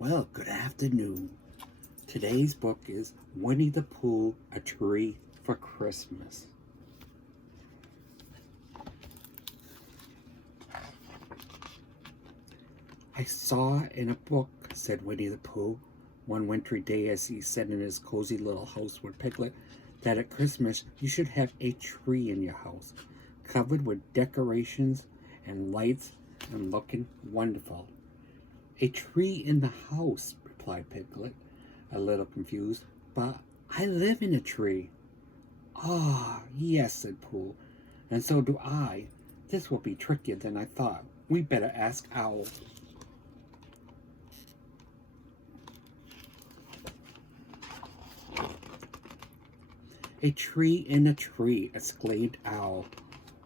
Well, good afternoon. Today's book is Winnie the Pooh, A Tree for Christmas. I saw in a book, said Winnie the Pooh, one wintry day as he sat in his cozy little house with Piglet, that at Christmas you should have a tree in your house, covered with decorations and lights and looking wonderful. A tree in the house, replied Piglet, a little confused, but I live in a tree. Ah, yes, said Pooh, and so do I. This will be trickier than I thought. We better ask Owl. A tree in a tree, exclaimed Owl.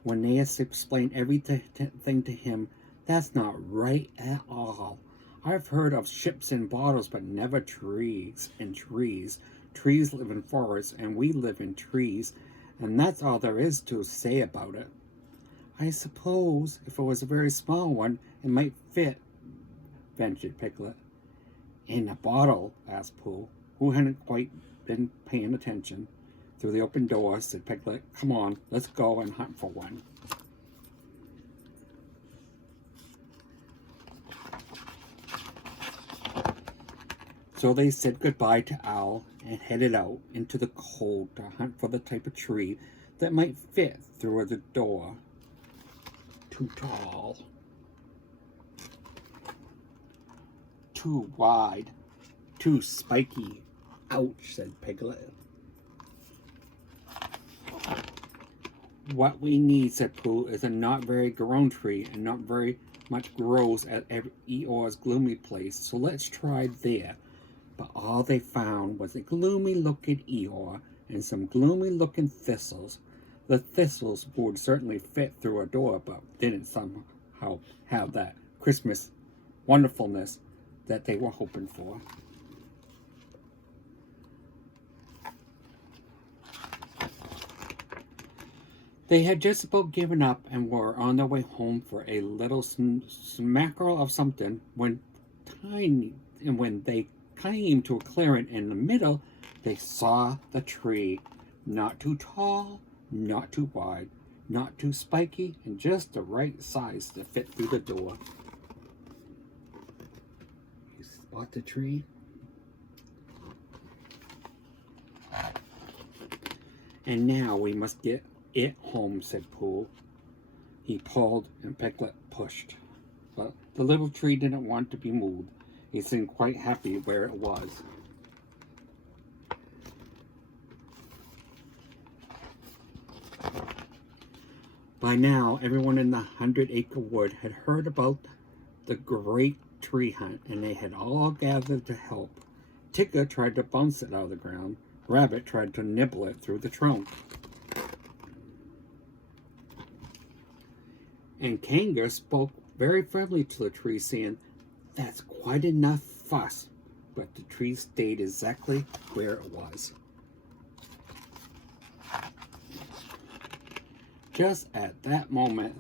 When Aeneas explained everything to him, that's not right at all. I've heard of ships and bottles, but never trees and trees. Trees live in forests, and we live in trees, and that's all there is to say about it. I suppose if it was a very small one, it might fit, ventured Piglet. In a bottle? Asked Pooh, who hadn't quite been paying attention. Through the open door, said Piglet, come on, let's go and hunt for one. So they said goodbye to Owl and headed out into the cold to hunt for the type of tree that might fit through the door. Too tall, too wide, too spiky. Ouch, said Piglet. What we need, said Pooh, is a not very grown tree, and not very much grows at Eeyore's gloomy place, so let's try there. But all they found was a gloomy-looking Eeyore and some gloomy-looking thistles. The thistles would certainly fit through a door, but didn't somehow have that Christmas wonderfulness that they were hoping for. They had just about given up and were on their way home for a little smackerel of something when they came to a clearing in the middle, they saw the tree. Not too tall, not too wide, not too spiky, and just the right size to fit through the door. You spot the tree? And now we must get it home, said Pooh. He pulled and Piglet pushed. But the little tree didn't want to be moved. He seemed quite happy where it was. By now, everyone in the 100-acre wood had heard about the great tree hunt, and they had all gathered to help. Tigger tried to bounce it out of the ground. Rabbit tried to nibble it through the trunk. And Kanga spoke very friendly to the tree, saying, that's quite enough fuss. But the tree stayed exactly where it was. Just at that moment,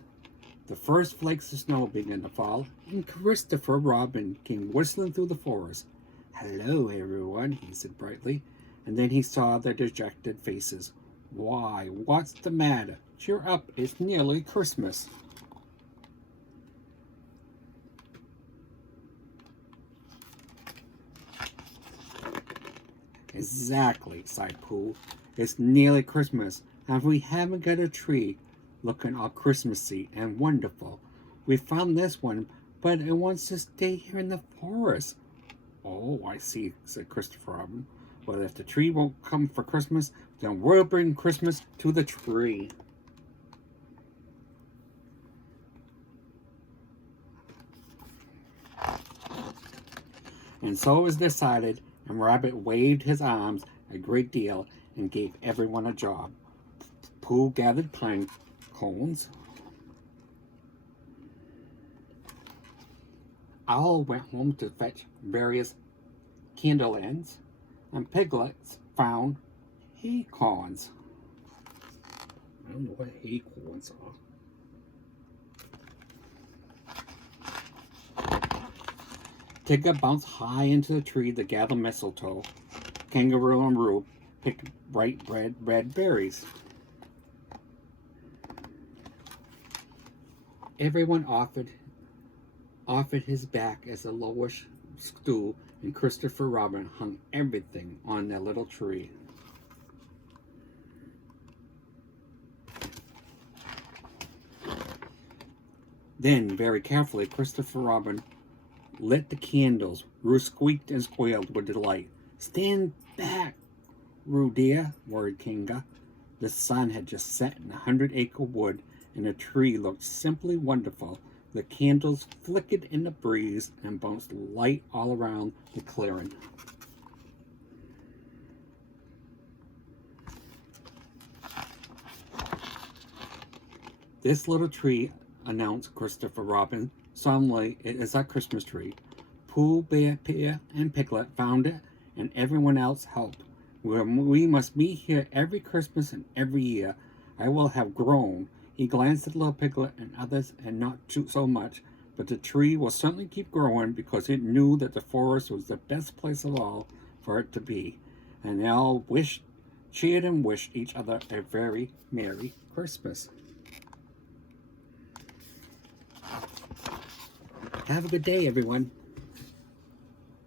the first flakes of snow began to fall, and Christopher Robin came whistling through the forest. Hello, everyone, he said brightly, and then he saw their dejected faces. Why, what's the matter? Cheer up, it's nearly Christmas. Exactly, sighed Pooh. It's nearly Christmas, and we haven't got a tree looking all Christmassy and wonderful. We found this one, but it wants to stay here in the forest. Oh, I see, said Christopher Robin. Well, if the tree won't come for Christmas, then we'll bring Christmas to the tree. And so it was decided, and Rabbit waved his arms a great deal and gave everyone a job. Pooh gathered pine cones. Owl went home to fetch various candle ends, and Piglet found acorns. I don't know what acorns are. Tigger bounced high into the tree to gather mistletoe. Kangaroo and Roo picked bright red berries. Everyone offered his back as the lowest stool, and Christopher Robin hung everything on their little tree. Then, very carefully, Christopher Robin lit the candles. Roo squeaked and squealed with delight. "Stand back, Roo dear," worried Kinga. The sun had just set in 100-acre wood, and the tree looked simply wonderful. The candles flickered in the breeze and bounced light all around the clearing. "This little tree," announced Christopher Robin solemnly, "it is our Christmas tree. Pooh Bear, Pear, and Piglet found it, and everyone else helped. We must meet here every Christmas and every year. I will have grown." He glanced at little Piglet and others, and not so much, but the tree will certainly keep growing because it knew that the forest was the best place of all for it to be. And they all cheered and wished each other a very Merry Christmas. Have a good day, everyone.